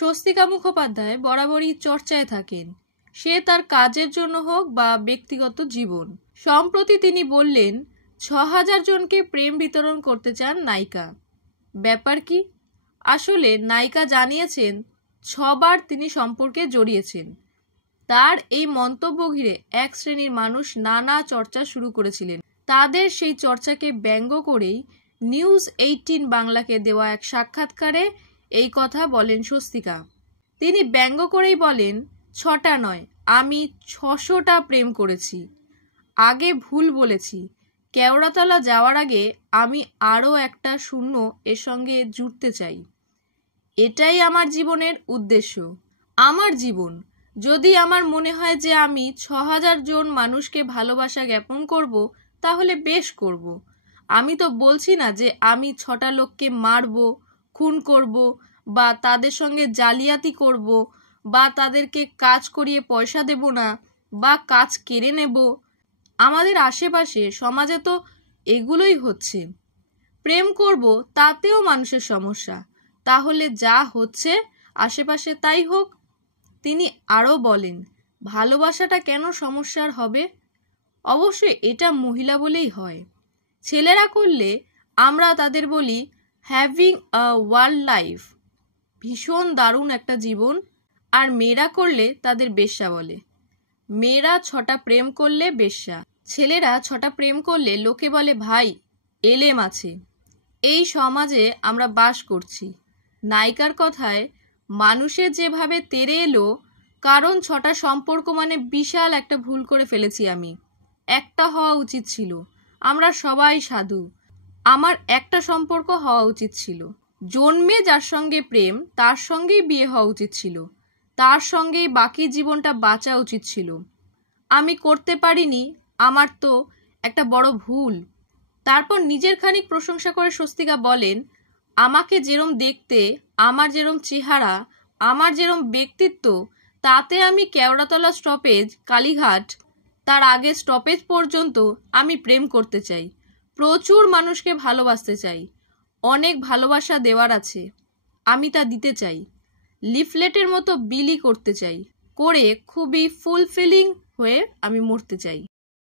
স্বস্তিকা মুখোপাধ্যায় বরাবরই চর্চায় থাকেন, সে তার কাজের জন্য হোক বা ব্যক্তিগত জীবন। সম্প্রতি তিনি বললেন ৬,০০০ জনকে প্রেম বিতরণ করতে চান নায়িকা। ব্যাপার কি? আসলে নায়িকা জানিয়েছেন ৬বার তিনি সম্পর্কে জড়িয়েছেন। তার এই মন্তব্য ঘিরে এক শ্রেণীর মানুষ নানা চর্চা শুরু করেছিলেন। তাদের সেই চর্চাকে ব্যঙ্গ করেই নিউজ 18 বাংলাকে দেওয়া এক সাক্ষাৎকারে এই কথা বলেন স্বস্তিকা। তিনি ব্যঙ্গ করেই বলেন, ৬টা নয়, আমি ৬০০টা প্রেম করেছি। আগে ভুল বলেছি। কেওড়াতলা যাওয়ার আগে আমি আরও একটা শূন্য এর সঙ্গে জুড়তে চাই। এটাই আমার জীবনের উদ্দেশ্য। আমার জীবন, যদি আমার মনে হয় যে আমি ৬,০০০ জন মানুষকে ভালোবাসা জ্ঞাপন করব, তাহলে বেশ করব। আমি তো বলছি না যে আমি ৬টা লোককে মারব, খুন করব, বা তাদের সঙ্গে জালিয়াতি করব, বা তাদেরকে কাজ করিয়ে পয়সা দেব না, বা কাজ কেড়ে নেব। আমাদের আশেপাশে সমাজে তো এগুলোই হচ্ছে। প্রেম করব, তাতেও মানুষের সমস্যা। তাহলে যা হচ্ছে আশেপাশে তাই হোক। তিনি আরও বলেন, ভালোবাসাটা কেন সমস্যার হবে? অবশ্যই এটা মহিলা বলেই হয়। ছেলেরা করলে আমরা তাদের বলি হ্যাভিং আ ওয়াইল্ড লাইফ, ভীষণ দারুণ একটা জীবন। আর মেয়েরা করলে তাদের বেশ্যা বলে। মেয়েরা ৬টা প্রেম করলে বেশ্যা, ছেলেরা ৬টা প্রেম করলে লোকে বলে ভাই এলেম আছে। এই সমাজে আমরা বাস করছি। নায়িকার কথায় মানুষের যেভাবে তেড়ে এলো, কারণ ৬টা সম্পর্ক মানে বিশাল একটা ভুল করে ফেলেছি আমি। একটা হওয়া উচিত ছিল। আমরা সবাই সাধু। আমার একটা সম্পর্ক হওয়া উচিত ছিল। জন্মে যার সঙ্গে প্রেম, তার সঙ্গেই বিয়ে হওয়া উচিত ছিল। তার সঙ্গেই বাকি জীবনটা বাঁচা উচিত ছিল। আমি করতে পারিনি, আমার তো একটা বড় ভুল। তারপর নিজের খানিক প্রশংসা করে স্বস্তিকা বলেন, আমাকে যেরম দেখতে, আমার যেরম চেহারা, আমার যেরম ব্যক্তিত্ব, তাতে আমি কেওড়াতলা স্টপেজ, কালীঘাট, তার আগে স্টপেজ পর্যন্ত আমি প্রেম করতে চাই। প্রচুর মানুষকে ভালোবাসতে চাই। অনেক ভালোবাসা দেওয়ার আছে, আমি তা দিতে চাই। লিফলেটের মতো বিলি করতে চাই। করে খুবই ফুলফিলিং হয়ে আমি মরতে চাই।